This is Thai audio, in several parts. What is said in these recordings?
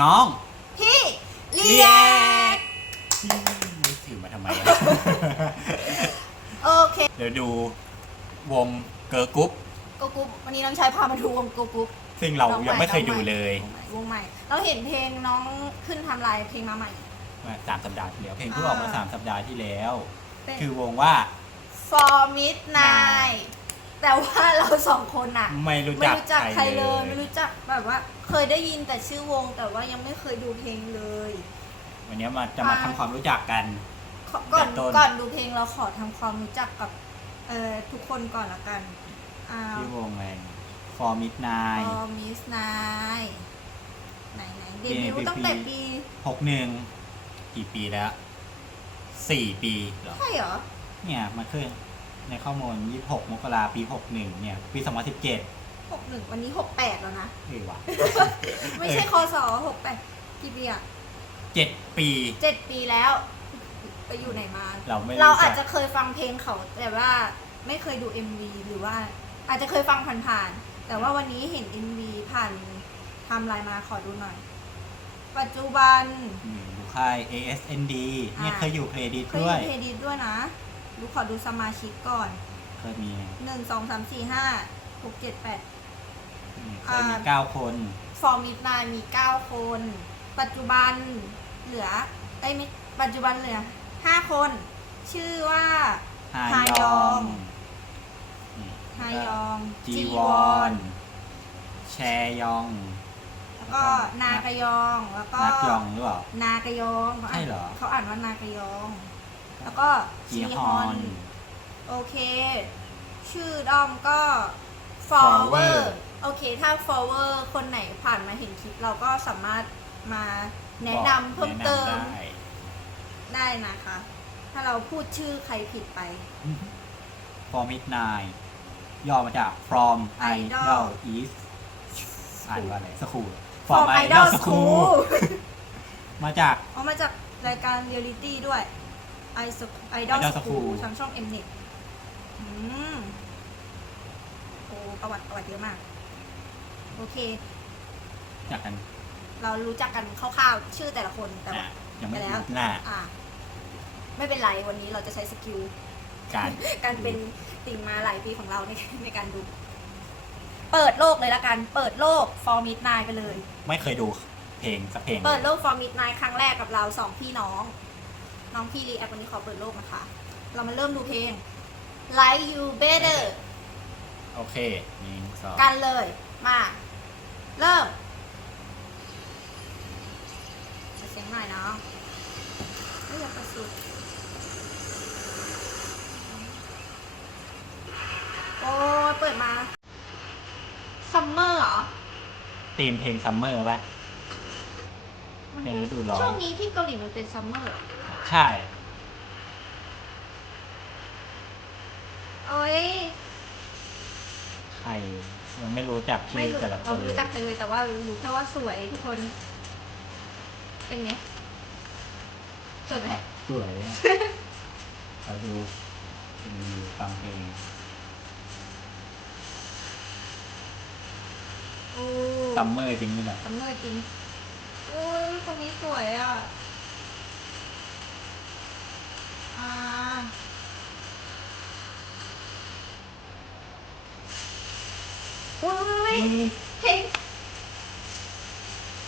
น้องพี่เรีเรียยกกถือมาทำไมอะ โอเคเดี๋ยวดูวงเกิร์ลกรุ๊ปโกกุ๊ปวันนี้น้องชายพามาดูวงโกกุ๊ปซึ่งเราน้องใหม่ ยังไม่เคยดูเลยวงใหม่ เราเห็นเพลงน้องขึ้นไทำลายเพลงมาใหม่มาสามสัปดาห์ที่แล้วเพลงเพิ่งอ่าออกมาสามสัปดาห์ที่แล้ว เป็น คือวงว่า For Midnight แต่ว่าเราสองคนอะไม่รู้ไม่จักรู้จักใคใครรเลเลยยไม่รู้จักแบบว่า เคยได้ยินแต่ชื่อวง แต่ว่ายังไม่เคยดูเพลงเลย วันนี้มาจะมาอ่าทำความรู้จักกัน ขอก่อนต้น ก่อนดูเพลงเราขอทำความรู้จักกับเอ่อทุกคนก่อนละกันอ่าชื่อวงอะไร For Midnight For Midnight ไหนไหนเดบิว DBP ต์ตั้งแต่ปีหกหนึ่งกี่ปีแล้วสี่ปีเหรอใช่เหรอ เนี่ยมาขึ้น ในข้อมูล 26 มกราปี 61 เนี่ย ปี 2017หกหนึ่งวันนี้หกแปดแล้วนะ เอ้ยวะ ไม่ใช่คศหกแปดกี่ปีอะเจ็ดปี เจ็ดปีแล้ว ไปอยู่ไหนมา เราไม่เรารู้อาจจัจะกเคยฟังเพลงเขาแต่ว่าไม่เคยดู MV หรือว่าอาจจะเคยฟังผ่านๆ แต่ว่าวันนี้เห็น MV ผ่านไทำลายมาขอดูหน่อย ปัจจุบัน อืมดูค่าย ASND เนี่ยอ่าเคยอยู่เพลดิเคด้วย มีเพลงดีด้วยนะ ดูขอดูสมาชิกก่อนเคยมีหนึ่งสองสามสี่ห้าหกเจ็ดแปด อืมเคยมีอ่า9คน ฟอร์มิดนายมีเก้าคน ปัจจุบันเหลือได้ยไม่ปัจจุบันเหลือห้าคน ชื่อว่า ฮาฮายยอองงนี่ฮายองจีวอนแชยอง แล้วก็นากยองแล้วก็นักยองหรือเปล่า นากยองเขาอ่านใช่เหรอ เขาอ่านว่านากยอง แล้วก็จีจีฮฮออนนโอเค ชื่อด้อมก็ forward Forward โอเค ถ้า forward คนไหนผ่านมาเห็นคลิป เราก็สามารถมาแนะนำเพิ่มเติมแนะนำได้ได้นะคะ ถ้าเราพูดชื่อใครผิดไป For Midnight ย่อมาจาก From Idol Idol is อ่านว่าอะไรสคูล From Idol School มาจากเอามาจากรายการเรียลิตี้ด้วย I Idol Idol School School ทางช่อง Mnet อืมโอ้ประวัติประวัติเยอะมาก โอเค จากกันเรารู้จักกันคร่าวๆชื่อแต่ละคนแต่อะว่า ยังไม่ไปแล้วหน้าอ่า ไม่เป็นไรวันนี้เราจะใช้สกิล การ การเป็นติ่งมาหลายปีของเราในในการดู เปิดโลกเลยละกัน เปิดโลก For Midnight ไปเลย ไม่เคยดูเพลงสักเพลงเปิดโลก For Midnight ครั้งแรกกับเราสองพี่น้อง น้องพี่รีแอควันนี้ขอเปิดโลกนะคะ เรามาเริ่มดูเพลง Like You Better โอเคหนึ่งสองกันเลย มา เริ่มเสียงหน่อยเนาะไม่อยากประสุด โอ้ยเปิดมา ซัมเมอร์เหรอธีมเพลงซัมเมอร์ป่ะเพลงฤดูร้อนช่วงนี้ที่เกาหลีมันเป็นซัมเมอร์ ใช่ โอ้ยใครยังไม่รู้จักไม่ชื่อรู้แต่ละคเรานเลรู้ยจักเลยแต่ว่ารู้แค่ว่าสวยทุกคน เป็นไงสวยไหมสวยอะเราดูรีวิวฟังเพลงโอ้ซัมเมอร์จริงนี่แหละซัมเมอร์จริงโอ้ยคนนี้สวยอะ อ่าโอ้ยเพลง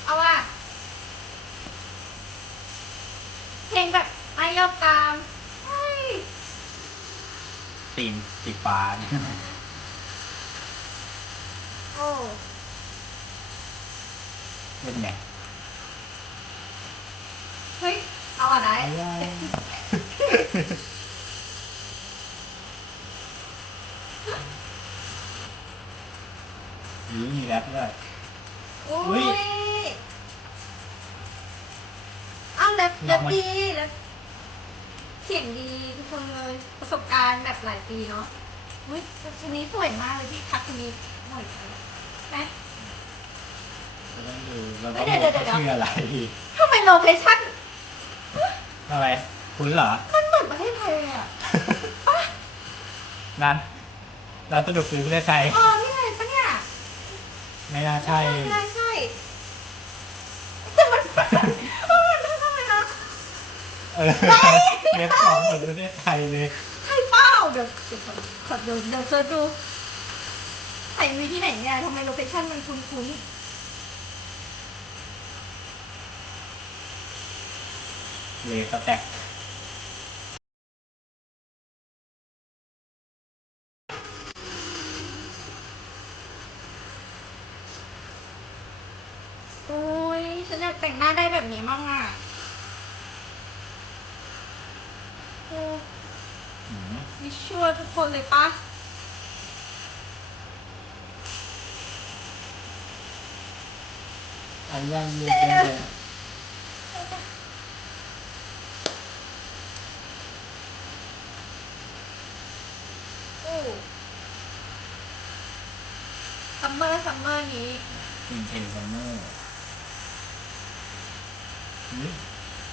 เอาว่ะเพลงแบบไอยอบตามเฮ้ยธีมสีฟ้าเนี่ยโอ้เป็นไงเฮ้ยเอาอะไหน นี่มีแรปด้วยโอ้อุ๊ยยอ้าวเล็บลเล็องบมาดีเล็บเสียงดีทุกคนเลยประสบการณ์แบบหลายปีเนาะเฮ้ยคนนี้สวยมากเลยที่ทักคนนี้หน่อยไหมเราต้องดูเราเฮ้ต้อยงเดี๋ดูยวเดี๋ยวเขาชื่ออะไรทำไมโลเคชั่นอะไร คุณเหรอ มันเหมือนประเทศไทยเลยอะปะ งั้นเราสรุปคือประเทศไทยเออนี่ไงปะเนี่ยไม่น่าใช่ไม่น่าใช่แต่เออทำไมนะเออเว็บสองของประเทศไทยเลยใช่เปล่าเดี๋ยวเดี๋ยวขอเดี๋ยวเดี๋ยวเซิร์ชดูถ่ายมีที่ไหนเนี่ยทำไมโลเคชั่นมันคุ้นเลยสแต็ก ๆโอ้ยฉันอยาก แต่งหน้าได้แบบนี้มั่งอะโอ้อืมวิชวลทุกคนเลยปะอันยังเย็นเย็นโอ้ซัมเมอร์ซัมเมอร์นี้เพลงเพลงซัมเมอร์อุ๊ยสวย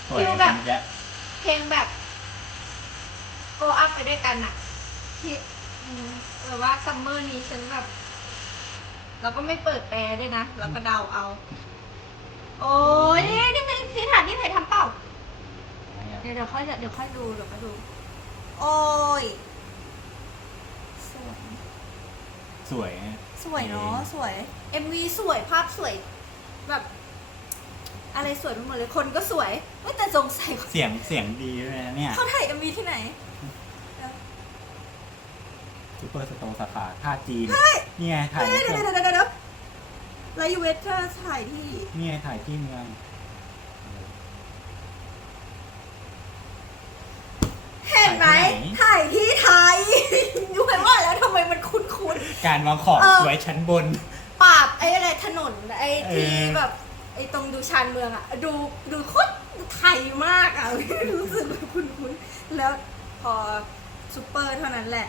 ฟิลแบบจังแยะเพลงแบบโกอัพไปด้วยกันอะที่อืมแบบว่าซัมเมอร์นี้ฉันแบบ เราก็ไม่เปิดแปลด้วยนะเราก็เดาเอา โอ้ยนี่นี่เป็นที่ฐานที่ไหนทำเปล่า เดี๋ยวเดี๋ยวค่อยเดี๋ยวค่อยดูเดี๋ยวค่อยดู โอ้ย สวย สวยฮะสวยเนาะสวย MV สวยภาพสวยแบบ อะไรสวยไปหมดเลยคนก็สวยเอ้ยแต่สงสัยว่าเสียงเสียงดีด้วยนะเนี่ยเขาถ่าย MV ที่ไหน ซูเปอร์สโตร์สาขาท่าจีนนี่ไงถ่ายเดี๋ยวเดี๋ยวเดี๋ยวเดี๋ยวเดี๋ยวไลยูเวเตอร์ถ่ายที่นี่ไงถ่ายที่เมืองเห็นไหมถ่ายที่ไทยดูไปว่าแล้วทำไมมันคุ้นการวางของเออ สวยชั้นบนๆปราบไอ้อะไรถนนไอ้ที่เออ แบบ ไอ้ตรงดูชานเมืองอะดูดูโคตรไทยมากอะ รู้สึกแบบคุ้นๆแล้วพอซูเปอร์เท่านั้นแหละ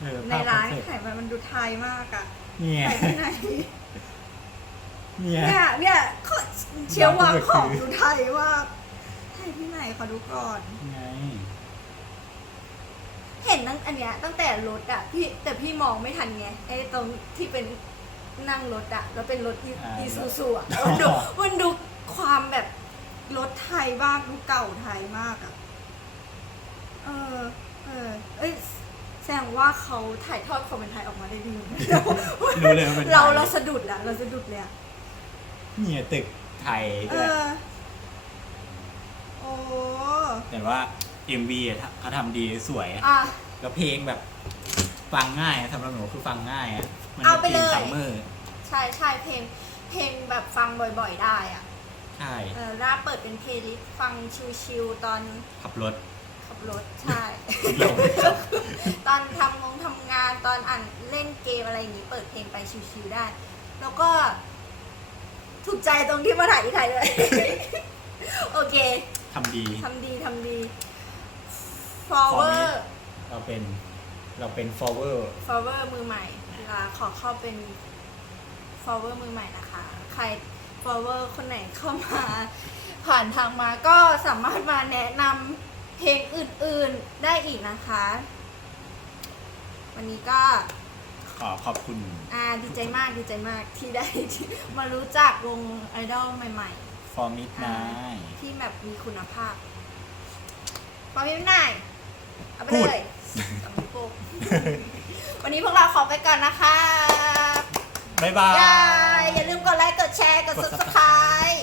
เออในภาพคอร้านนเซ็ปต์ถ่ายมามันดูไทยมากอะเนี่ยถ่ายที่ไหนเนี่ย เนี่ยเนี่ยเขาเชียววางของร้านก็คือดูไทยมากถ่ายที่ไหนขอดูก่อน ไง เห็นตั้งอันเนี้ยตั้งแต่รถอะพี่แต่พี่มองไม่ทันไงไอ้ตรงที่เป็น นั่งรถอะแล้วเป็นรถอีอ่า อีซูซูอะมันดูมันดูความแบบรถไทยมากดูเก่าไทยมากอะเออเออเอ้ยแสดงว่าเขาถ่ายทอดความเป็นไทยออกมาได้ดี รู้เลยว่าเป็นไทยเราเราสะดุดละเราสะดุดเลยอะ เนี่ยตึกไทยเอด้วยอ โอ้ แต่ว่า MV อะเขาทำดีสวย อะ แล้วเพลงแบบ ฟังง่ายสำหรับหนูคือฟังง่ายอะมั เอาไปเพลงเลยซัมเมอร์ ใช่ใช่เพลงเพลงแบบฟังบ่อยๆได้อะใช่ เออแล้วเปิดเป็นเพลย์ลิสต์ฟังชิลๆตอนขับรถ ขับรถใช่ เราตอนทำงงทำงานตอนอ่านเล่นเกมอะไรอย่างนี้เปิดเพลงไปชิลๆได้ แล้วก็ ถูกใจตรงที่มาถ่ายที่ไทยเลยโอเคทำดี ทำดีทำดี forward เราเป็น เราเป็น forward forward มือใหม่ เวลาขอเข้าเป็น forward มือใหม่นะคะ ใคร forward คนไหนเข้ามา ผ่านทางมาก็สามารถมาแนะนำเพลงอื่นๆได้อีกนะคะ วันนี้ก็ขอขอบคุณ อ่าดีใจมากดีใจมากที่ได้มารู้จักวงไอดอลใหม่ for midnight ๆที่แบบมีคุณภาพพอมีไม่ได้เอาไปพูดเลยสำหรับพว วันนี้พวกเราขอไปก่อนนะคะบ๊ายบาย อย่าลืมกดไลค์ กดแชร์ กด subscribe